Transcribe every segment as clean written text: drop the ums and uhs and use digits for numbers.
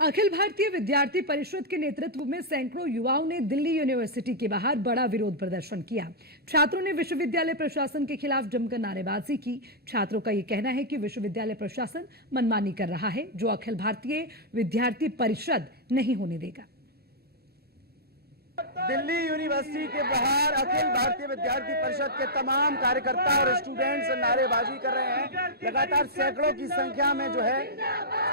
अखिल भारतीय विद्यार्थी परिषद के नेतृत्व में सैकड़ों युवाओं ने दिल्ली यूनिवर्सिटी के बाहर बड़ा विरोध प्रदर्शन किया। छात्रों ने विश्वविद्यालय प्रशासन के खिलाफ जमकर नारेबाजी की। छात्रों का यह कहना है कि विश्वविद्यालय प्रशासन मनमानी कर रहा है, जो अखिल भारतीय विद्यार्थी परिषद नहीं होने देगा। दिल्ली यूनिवर्सिटी के बाहर अखिल भारतीय विद्यार्थी परिषद के तमाम कार्यकर्ता और स्टूडेंट्स नारेबाजी कर रहे हैं। लगातार सैकड़ों की संख्या में जो है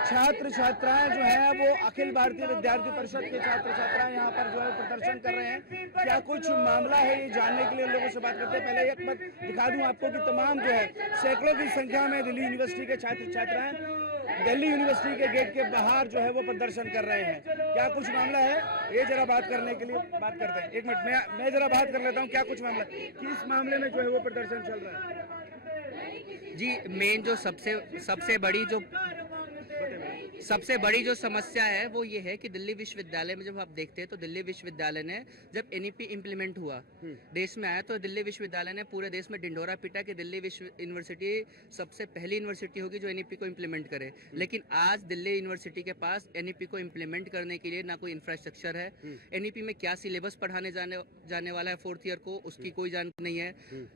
छात्र छात्राएं जो है वो अखिल भारतीय विद्यार्थी परिषद के छात्र छात्राएं यहाँ पर जो है प्रदर्शन कर रहे हैं। क्या कुछ मामला है ये जानने के लिए लोगों से बात करते हैं। पहले एक बार दिखा दूं आपको कि तमाम जो है सैकड़ों की संख्या में दिल्ली यूनिवर्सिटी के छात्र छात्राएं दिल्ली यूनिवर्सिटी के गेट के बाहर जो है वो प्रदर्शन कर रहे हैं। क्या कुछ मामला है ये जरा बात करने के लिए बात करते हैं। एक मिनट मैं जरा बात कर लेता हूँ। क्या कुछ मामला किस मामले में जो है वो प्रदर्शन चल रहा है? जी, मेन जो सबसे बड़ी जो समस्या है वो ये है कि दिल्ली विश्वविद्यालय में जब आप देखते हैं तो दिल्ली विश्वविद्यालय ने जब एनईपी इम्प्लीमेंट हुआ देश में आया तो दिल्ली विश्वविद्यालय ने पूरे देश में ढिंढोरा पीटा कि दिल्ली विश्व यूनिवर्सिटी सबसे पहली यूनिवर्सिटी होगी जो एनईपी को इम्प्लीमेंट करे। लेकिन आज दिल्ली यूनिवर्सिटी के पास एनईपी को इम्प्लीमेंट करने के लिए ना कोई इंफ्रास्ट्रक्चर है। एनईपी में क्या सिलेबस पढ़ाने जाने वाला है फोर्थ ईयर को, उसकी कोई जानकारी नहीं है।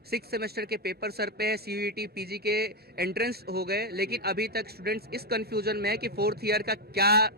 6 सेमेस्टर के पेपर सर पे है, सीयूईटी पीजी के एंट्रेंस हो गए, लेकिन अभी तक स्टूडेंट्स इस कंफ्यूजन में है कि फोर्थ ईयर का क्या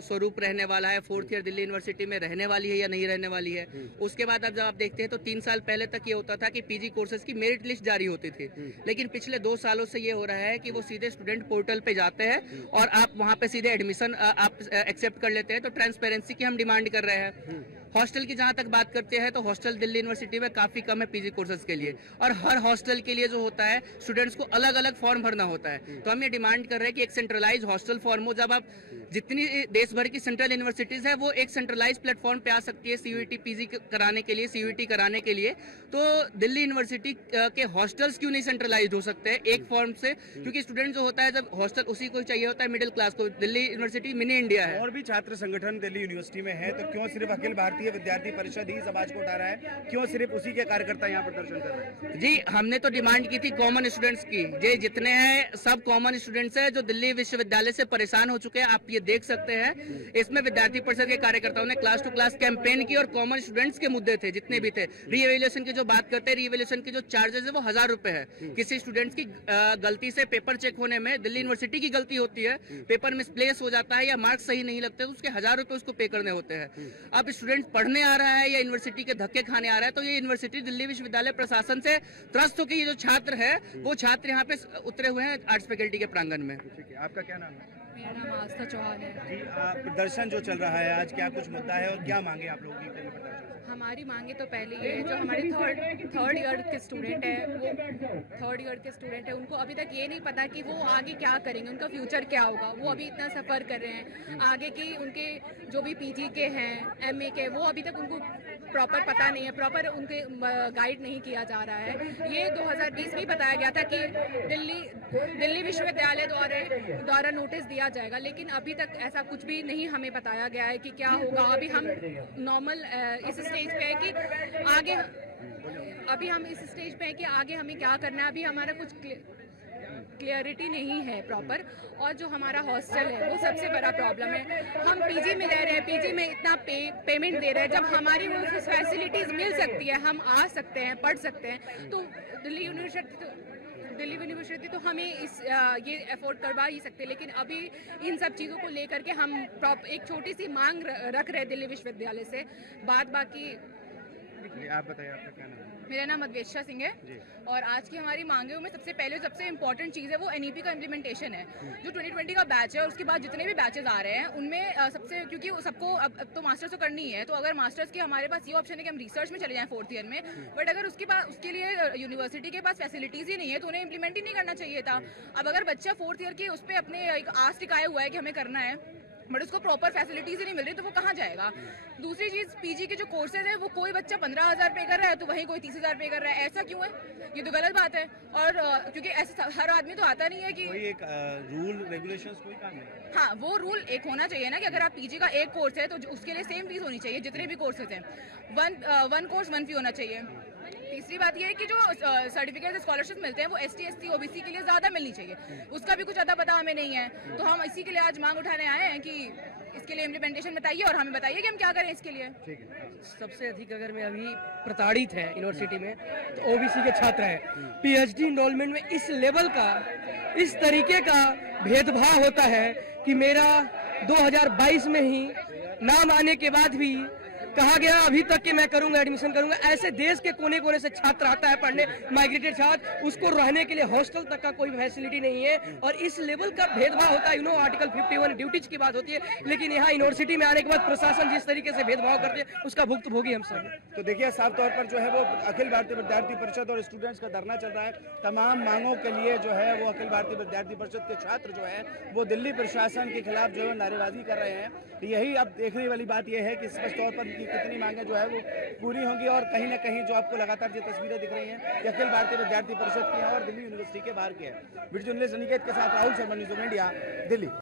स्वरूप रहने वाला है, फोर्थ ईयर दिल्ली यूनिवर्सिटी में रहने वाली है या नहीं रहने वाली है। उसके बाद अब जब आप देखते हैं तो 3 साल पहले तक ये होता था कि पीजी कोर्सेज की मेरिट लिस्ट जारी होती थी, लेकिन पिछले 2 सालों से ये हो रहा है कि वो सीधे स्टूडेंट पोर्टल पे जाते हैं और आप वहां पे सीधे एडमिशन आप एक्सेप्ट कर लेते हैं। तो ट्रांसपेरेंसी की हम डिमांड कर रहे हैं। हॉस्टल की जहां तक बात करते हैं तो हॉस्टल दिल्ली यूनिवर्सिटी में काफी कम है पीजी कोर्सेज के लिए, और हर हॉस्टल के लिए जो होता है स्टूडेंट्स को अलग अलग फॉर्म भरना होता है। तो हम ये डिमांड कर रहे हैं कि एक सेंट्रलाइज हॉस्टल फॉर्म हो। जब आप जितनी देश भर की सेंट्रल यूनिवर्सिटीज है वो एक सेंट्रलाइज प्लेटफॉर्म पे आ सकती है सीयूईटी पीजी कराने के लिए, सीयूईटी कराने के लिए, तो दिल्ली यूनिवर्सिटी के हॉस्टल्स क्यों नहीं सेंट्रलाइज हो सकते हैं एक फॉर्म से? क्योंकि स्टूडेंट जो होता है जब हॉस्टल उसी को चाहिए होता है मिडिल क्लास को। दिल्ली यूनिवर्सिटी मिनी इंडिया है। और भी छात्र संगठन दिल्ली यूनिवर्सिटी में है, तो क्यों सिर्फ अखिल भारतीय विद्यार्थी परिषद ही आवाज को उठा रहा है? क्यों सिर्फ उसी के कार्यकर्ता यहाँ प्रदर्शन कर रहे हैं? जी, हमने तो डिमांड की थी कॉमन स्टूडेंट्स की। ये जितने हैं सब कॉमन स्टूडेंट्स हैं जो दिल्ली विश्वविद्यालय से परेशान हो चुके हैं। आप ये देख सकते हैं इसमें विद्यार्थी परिषद के कार्यकर्ताओं ने क्लास टू क्लास कैंपेन की और कॉमन स्टूडेंट्स के मुद्दे थे जितने भी थे। रीएवैल्यूएशन की जो बात करते हैं, रीएवैल्यूएशन के जो चार्जेस है वो 1000 रुपए है। किसी स्टूडेंट्स की गलती से पेपर चेक होने में दिल्ली यूनिवर्सिटी की गलती होती है, पेपर मिसप्लेस हो जाता है या मार्क्स सही नहीं लगते तो उसके 1000 रुपए उसको पे करने होते हैं। अब स्टूडेंट पढ़ने आ रहा है या यूनिवर्सिटी के धक्के खाने आ रहा है तो ये यूनिवर्सिटी दिल्ली विश्वविद्यालय प्रशासन से त्रस्त होकर ये जो छात्र है वो छात्र यहाँ पे उतरे हुए हैं आर्ट्स फैकल्टी के प्रांगण में। आपका क्या नाम है? मेरा नाम आस्था चौहान है। जी, प्रदर्शन जो चल रहा है आज, क्या कुछ मुद्दा है और क्या मांगे आप लोगों की? हमारी मांगे तो पहले ये है, जो हमारे थर्ड ईयर के स्टूडेंट है वो थर्ड ईयर के स्टूडेंट है उनको अभी तक ये नहीं पता कि वो आगे क्या करेंगे, उनका फ्यूचर क्या होगा। वो अभी इतना सफ़र कर रहे हैं। आगे की उनके जो भी पीजी के हैं, एमए के, वो अभी तक उनको प्रॉपर पता नहीं है, प्रॉपर उनके गाइड नहीं किया जा रहा है। ये 2020 में बताया गया था कि दिल्ली विश्वविद्यालय द्वारा नोटिस दिया जाएगा, लेकिन अभी तक ऐसा कुछ भी नहीं हमें बताया गया है कि क्या होगा। अभी हम नॉर्मल इस स्टेज पे है कि आगे हमें क्या करना है। अभी हमारा कुछ क्लियरिटी नहीं है प्रॉपर, और जो हमारा हॉस्टल है वो सबसे बड़ा प्रॉब्लम है। हम पीजी में रह रहे हैं, पीजी में इतना पेमेंट दे रहे हैं, जब हमारी वो फैसिलिटीज़ मिल सकती है, हम आ सकते हैं, पढ़ सकते हैं, तो दिल्ली यूनिवर्सिटी तो हमें ये अफोर्ड करवा ही सकते हैं। लेकिन अभी इन सब चीज़ों को लेकर के हम एक छोटी सी मांग रख रहे हैं दिल्ली विश्वविद्यालय से। बाकी आप बताइए, आपका क्या नाम है? मेरा नाम अद्वेशा सिंह है, और आज की हमारी मांगों में सबसे इम्पोर्टेंट चीज़ है वो एनईपी का इम्प्लीमेंटेशन है। जो 2020 का बैच है और उसके बाद जितने भी बैचेस आ रहे हैं उनमें क्योंकि सबको अब तो मास्टर्स तो करनी है, तो अगर मास्टर्स की हमारे पास ये ऑप्शन है कि हम रिसर्च में चले जाएं फोर्थ ईयर में, बट अगर उसके लिए यूनिवर्सिटी के पास फैसिलिटीज़ ही नहीं है तो उन्हें इम्प्लीमेंट ही नहीं करना चाहिए था। अब अगर बच्चा फोर्थ ईयर की उस पर अपने आस टिकाया हुआ है कि हमें करना है, बट उसको प्रॉपर फैसिलिटीज़ ही नहीं मिल रही, तो वो कहाँ जाएगा? दूसरी चीज़, पीजी के जो कोर्सेज है वो कोई बच्चा 15,000 पे कर रहा है तो वहीं कोई 30,000 पे कर रहा है। ऐसा क्यों है? ये तो गलत बात है। और क्योंकि ऐसा हर आदमी तो आता नहीं है कि कोई एक रूल रेगुलेशंस कोई काम नहीं। हाँ, वो रूल एक होना चाहिए ना कि अगर आप पीजी का एक कोर्स है तो उसके लिए सेम फीस होनी चाहिए जितने भी कोर्सेज हैं। वन कोर्स 1 फी होना चाहिए। तीसरी बात ये है कि जो सर्टिफिकेट स्कॉलरशिप मिलते हैं वो ST SC OBC के लिए ज़्यादा मिलनी चाहिए, उसका भी कुछ अता पता हमें नहीं है। तो हम इसी के लिए आज मांग उठाने आए हैं कि इसके लिए इम्प्लीमेंटेशन बताइए और हमें बताइए कि हम क्या करें इसके लिए। सबसे अधिक अगर मैं अभी प्रताड़ित है यूनिवर्सिटी में तो ओबीसी के छात्र हैं। पीएचडी इनरोलमेंट में इस लेवल का, इस तरीके का भेदभाव होता है कि मेरा 2022 में ही नाम आने के बाद भी कहा गया अभी तक कि मैं करूंगा, एडमिशन करूंगा। ऐसे देश के कोने कोने से छात्र आता है पढ़ने, माइग्रेटेड छात्र, उसको रहने के लिए हॉस्टल तक का कोई फैसिलिटी नहीं है और इस लेवल का भेदभाव होता है। आर्टिकल 51 ड्यूटीज की बात होती है, लेकिन यहाँ यूनिवर्सिटी में आने के बाद प्रशासन जिस तरीके से भेदभाव करते हैं उसका भुक्तभोगी हम सब। तो देखिए साफ तौर पर जो है वो अखिल भारतीय विद्यार्थी परिषद और स्टूडेंट्स का धरना चल रहा है। तमाम मांगों के लिए जो है वो अखिल भारतीय विद्यार्थी परिषद के छात्र जो है वो दिल्ली प्रशासन के खिलाफ जो है नारेबाजी कर रहे हैं। यही अब देखने वाली बात यह है कि स्पष्ट तौर पर कितनी मांगे जो है वो पूरी होंगी और कहीं ना कहीं जो आपको लगातार ये तस्वीरें दिख रही हैं कि अखिल भारतीय विद्यार्थी परिषद की हैं और दिल्ली यूनिवर्सिटी के बाहर के हैं। वीडियो जर्नलिस्ट अनिकेत के साथ Rahul Sharma, news of India, Delhi.